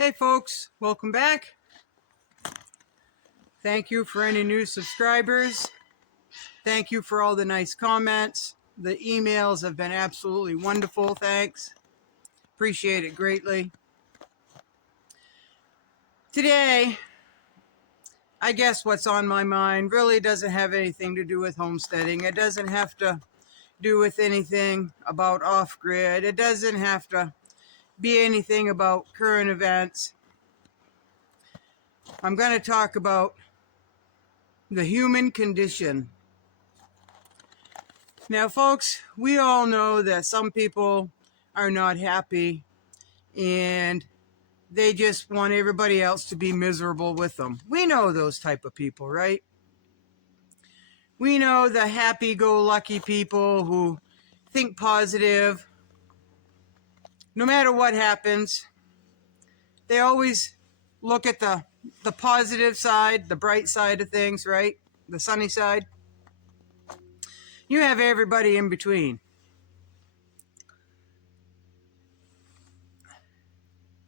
Hey folks, welcome back. Thank you for any new subscribers. Thank you for all the nice comments. The emails have been absolutely wonderful. Thanks. Appreciate it greatly. Today, I guess what's on my mind really doesn't have anything to do with homesteading. It doesn't have to do with anything about off-grid. It doesn't have to be anything about current events. I'm going to talk about the human condition. Now, folks, we all know that some people are not happy and they just want everybody else to be miserable with them. We know those type of people, right? We know the happy-go-lucky people who think positive. No matter what happens, they always look at the positive side, the bright side of things, right? The sunny side. You have everybody in between.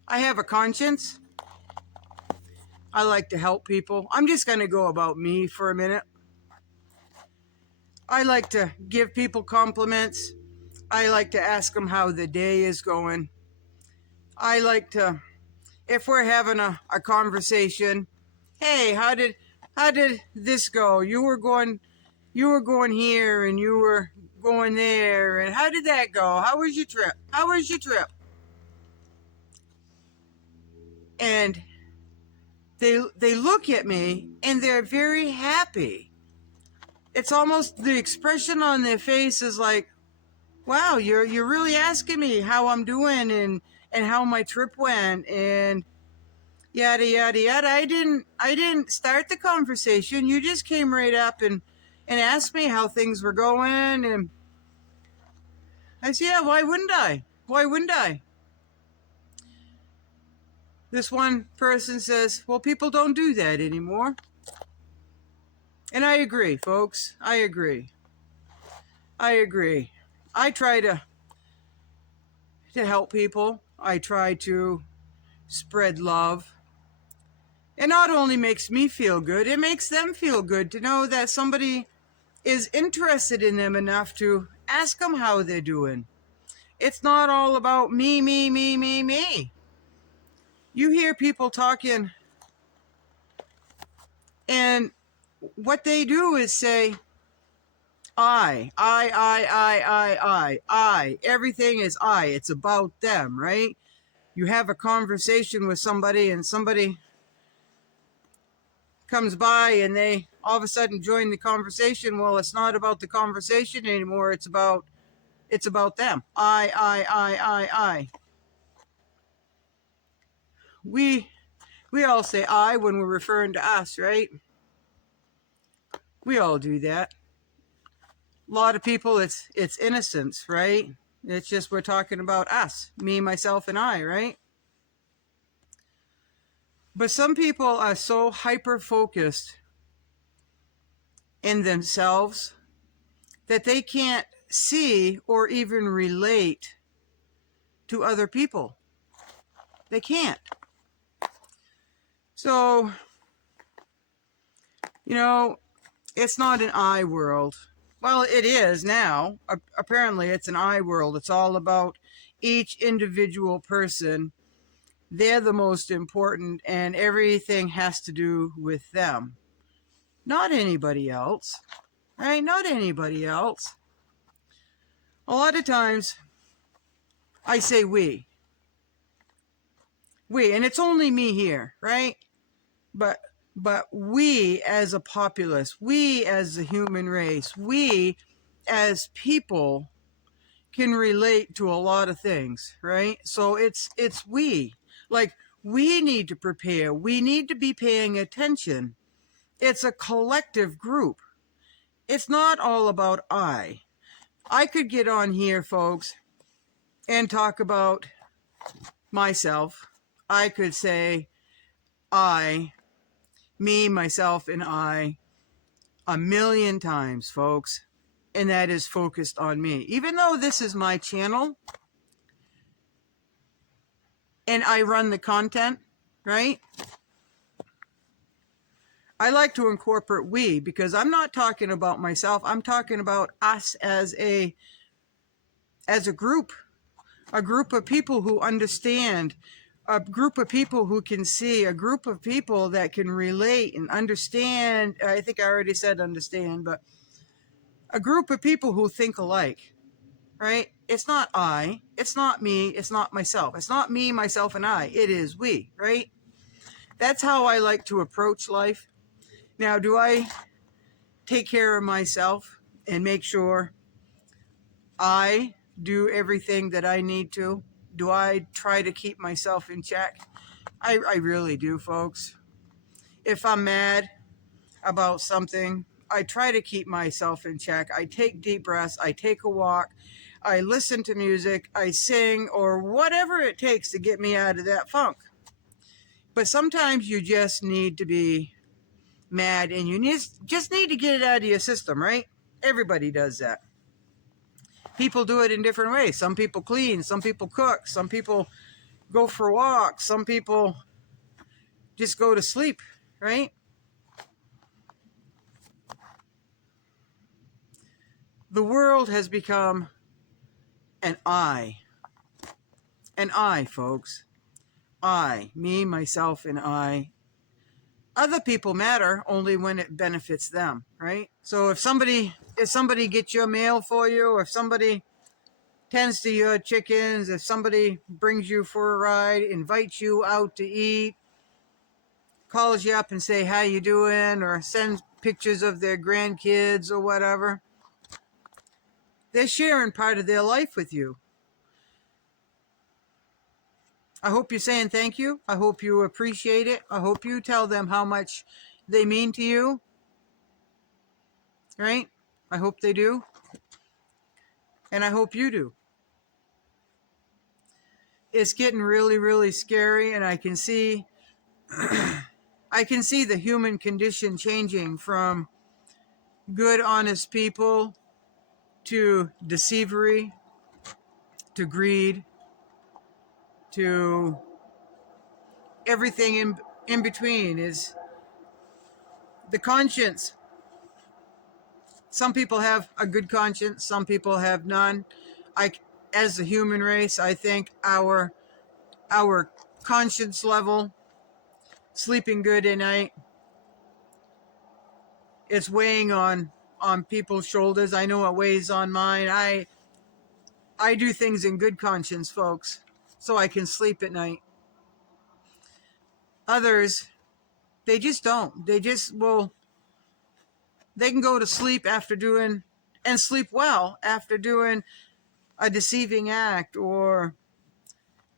I have a conscience. I like to help people. I'm just going to go about me for a minute. I like to give people compliments. I like to ask them how the day is going. I like to, if we're having a conversation, hey, how did this go? You were going here and you were going there, and how did that go? How was your trip? How was your trip? And they look at me and they're very happy. It's almost the expression on their face is like, wow, you're really asking me how I'm doing and how my trip went and yada yada yada. I didn't start the conversation. You just came right up and asked me how things were going, and I said, yeah, why wouldn't I? Why wouldn't I? This one person says, well, people don't do that anymore. And I agree, folks. I agree. I try to help people. I try to spread love. It not only makes me feel good, it makes them feel good to know that somebody is interested in them enough to ask them how they're doing. It's not all about me, me, me, me, me. You hear people talking, and what they do is say, I. Everything is I. It's about them, right? You have a conversation with somebody and somebody comes by and they all of a sudden join the conversation. Well, it's not about the conversation anymore. It's about them. I. We all say I when we're referring to us, right? We all do that. A lot of people, it's innocence, right? It's just we're talking about us, me, myself, and I, right? But some people are so hyper-focused in themselves that they can't see or even relate to other people. They can't. So, it's not an I world. Well, it is now. Apparently, it's an I world. It's all about each individual person. They're the most important, and everything has to do with them. Not anybody else, right? Not anybody else. A lot of times, I say we. We, and it's only me here, right? But we as a populace, we as the human race, we as people can relate to a lot of things, right? So it's we. Like, we need to prepare. We need to be paying attention. It's a collective group. It's not all about I. I could get on here, folks, and talk about myself. I could say I, me, myself, and I a million times, folks. And that is focused on me. Even though this is my channel, and I run the content, right? I like to incorporate we, because I'm not talking about myself. I'm talking about us as a group of people who understand, a group of people who can see, a group of people that can relate and understand. I think I already said understand, but a group of people who think alike, right? It's not I, it's not me, it's not myself. It's not me, myself, and I. It is we, right? That's how I like to approach life. Now, do I take care of myself and make sure I do everything that I need to? Do I try to keep myself in check? I really do, folks. If I'm mad about something, I try to keep myself in check. I take deep breaths. I take a walk. I listen to music. I sing, or whatever it takes to get me out of that funk. But sometimes you just need to be mad, and you just need to get it out of your system, right? Everybody does that. People do it in different ways. Some people clean, some people cook, some people go for walks, some people just go to sleep, right? The world has become an I, folks. I, me, myself, and I. Other people matter only when it benefits them, right? So if somebody gets your mail for you, or if somebody tends to your chickens, if somebody brings you for a ride, invites you out to eat, calls you up and say how you doing, or sends pictures of their grandkids or whatever, they're sharing part of their life with you. I hope you're saying thank you. I hope you appreciate it. I hope you tell them how much they mean to you, right? I hope they do. And I hope you do. It's getting really, really scary, and I can see the human condition changing from good, honest people to deceivery, to greed, to everything in between. Is the conscience. Some people have a good conscience, some people have none. As a human race, I think our conscience level, sleeping good at night, it's weighing on people's shoulders. I know it weighs on mine. I do things in good conscience, folks, so I can sleep at night. Others, they just don't. They can go to sleep after doing, and sleep well after doing a deceiving act, or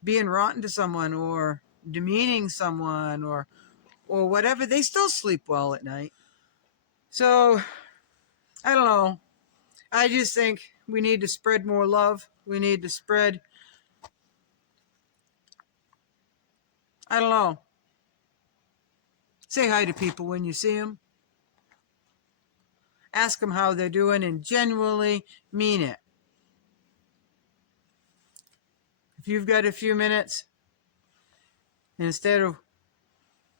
being rotten to someone, or demeaning someone, or whatever. They still sleep well at night. So I don't know. I just think we need to spread more love. We need to spread, I don't know, say hi to people when you see them. Ask them how they're doing and genuinely mean it. If you've got a few minutes, instead of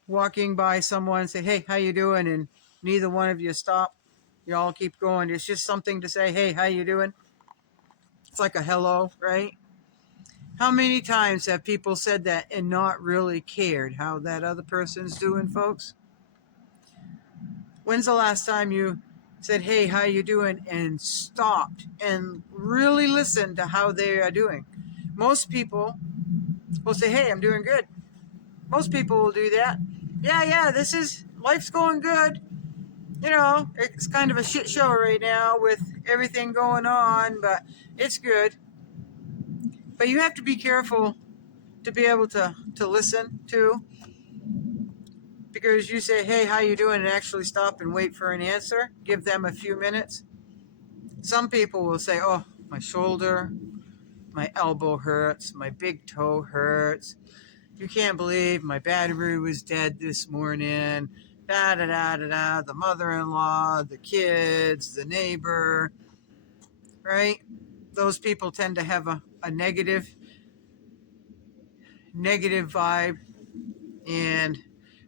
walking by someone, say, hey, how you doing? And neither one of you stop. You all keep going. It's just something to say, hey, how you doing? It's like a hello, right? How many times have people said that and not really cared how that other person's doing, folks? When's the last time you said, hey, how you doing? And stopped and really listened to how they are doing? Most people will say, hey, I'm doing good. Most people will do that. Yeah, life's going good. You know, it's kind of a shit show right now with everything going on, but it's good. But you have to be careful to be able to listen to, because you say, hey, how you doing? And actually stop and wait for an answer. Give them a few minutes. Some people will say, oh, my shoulder, my elbow hurts, my big toe hurts. You can't believe my battery was dead this morning. Da da da da da. The mother-in-law, the kids, the neighbor, right? Those people tend to have a negative negative vibe, and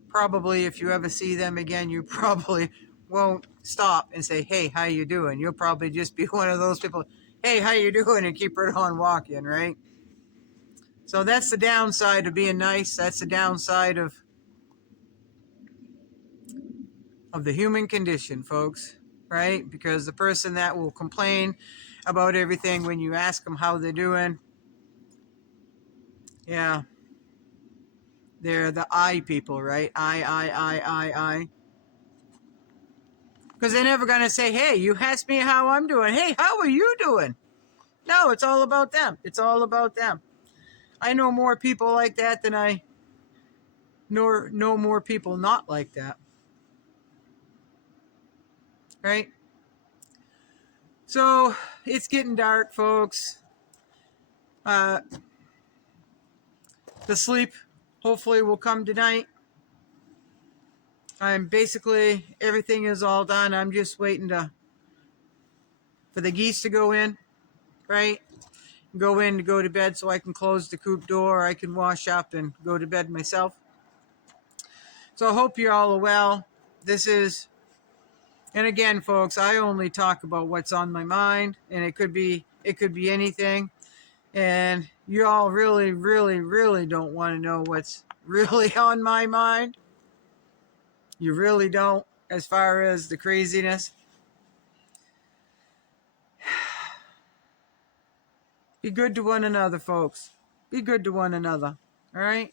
probably if you ever see them again, you probably won't stop and say, hey, how you doing? You'll probably just be one of those people, hey, how you doing? And keep right on walking, right? So that's the downside of being nice. That's the downside of the human condition, folks, right? Because the person that will complain about everything when you ask them how they're doing, yeah, they're the I people, right? I. Because they're never going to say, hey, you asked me how I'm doing. Hey, how are you doing? No, it's all about them. It's all about them. I know more people like that than I know more people not like that. Right? So it's getting dark, folks. The sleep hopefully will come tonight. I'm basically, everything is all done. I'm just waiting for the geese to go in, right? Go in to go to bed so I can close the coop door. I can wash up and go to bed myself. So I hope you all are well. This is, and again, folks, I only talk about what's on my mind, and it could be anything. And you all really, really, really don't want to know what's really on my mind. You really don't, as far as the craziness. Be good to one another, folks. Be good to one another. All right?